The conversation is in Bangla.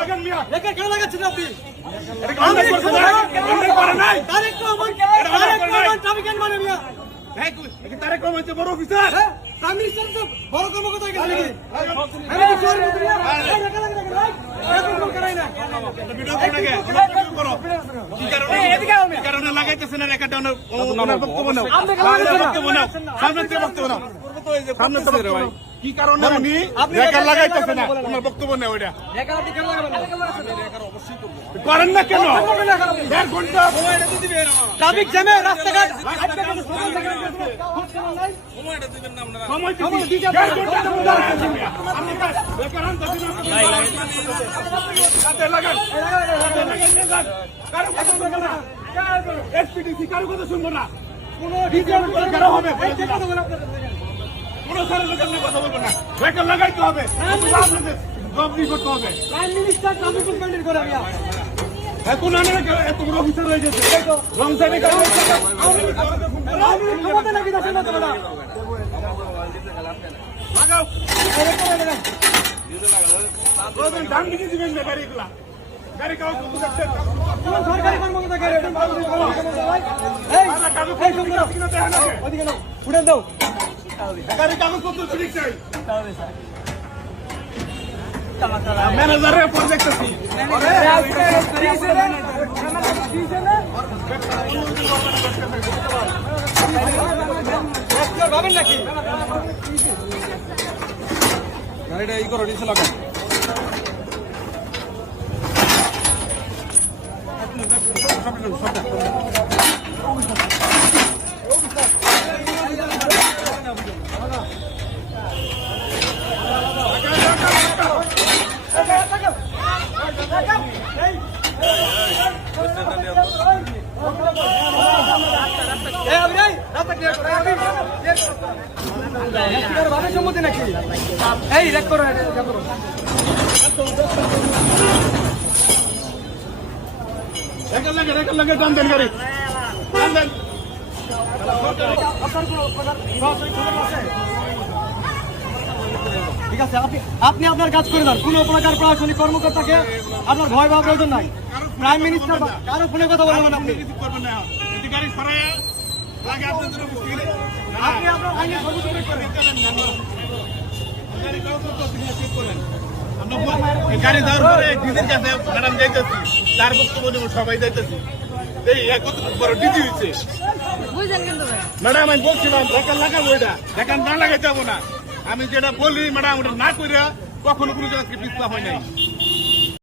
লাগান মিয়া রেখে কেন লাগাচ্ছেন আপনি? এটা অন্যায় করছে না অন্যায় করে নাই তারেক রহমান ট্রাফিক আইন মানে মিয়া। তারেক রহমান হচ্ছে বড় অফিসার হ্যাঁ, প্রাইম মিনিস্টার তো বড় কর্মকর্তা গেছে নাকি? আমি কি শহরের মধ্যে মিয়া? এই রেখে লাগা রাইট এরকম করাই না। ভিডিও করে নাকি করো কি কারণে কি কারণে লাগাইতেছেন না রেখাটা ওনার বক্তব্য নাও বক্তব্য নাও সামনে থেকে বক্তব্য নাও সামনে থেকে ভাই কি কারণে উনি রেখা লাগাইতেছেন না ওনার বক্তব্য নেই ওইটা রেখা আপনি কেন লাগাবেন না? করেন না কেন 1.5 ঘন্টা ট্রাফিক জ্যামে রাস্তাঘাট সময় দিচ্ছি 1.5 ঘন্টা আপনি বেকারান সাথে লাগান কারো কথা শুনবো না এসপিডিসি কারো কথা শুনবো না কোনো ডিজিটাল কারো হবে কোনো সারের কথা বলবো না বেকার লাগাইতে হবে আপনাদের গভর্নমেন্ট করতে হবে প্রাইম মিনিস্টার ট্রাফিক মেইনটেইন করে মিয়া। এখন এত বড় অফিসার হয়ে গেছে রং সাইডে ক্ষমতা নাকি দেখেন না তোমরা? লাগাও ডান দিকে দিবেন না গাড়িগুলা গাড়ি কাগজ কোন সরকারি কর্মকর্তা কে রেডি ভাই এই এই তোমরা ওদিকে নাও উড়ে দাও। গাড়ি কাগজ পত্র ঠিক চাই ম্যানেজারের পর দেখতেছি ভাবেন নাকি গাড়িটা ই করো নিচে লাগাও সম্মতি নাকি এই রেক করো রেখার লাগে টান দেন গাড়ি টান দেন ঠিক আছে আপনি আপনার কাজ করে দেন। কোন প্রকার প্রশাসনিক কর্মকর্তাকে আপনার ভয় পাওয়ার প্রয়োজন নাই। প্রাইম মিনিস্টার কারো ফোনে কথা বলবেন আপনি করবেন না এটি গাড়ি সরাইয়া লাগে আপনাদের অফিস থেকে আপনি আপনার আইনের সর্বোচ্চ প্রয়োগ করেন। গাড়ি কাগজ পত্র ঠিক করেন আমরা গাড়ি যাওয়ার পরে দিদির কাছে ম্যাডাম যাইতেছি তার বক্তব্য নেব সবাই যাইতেছি এই কত বড় ডিজি হয়েছে ম্যাডাম আমি বলছিলাম বেকার লাগাবো এটা বেকার না লাগাই যাবো না আমি যেটা বলি ম্যাডাম ওটা না করে কখনো কোনো জায়গা থেকে পিছপা হয় নাই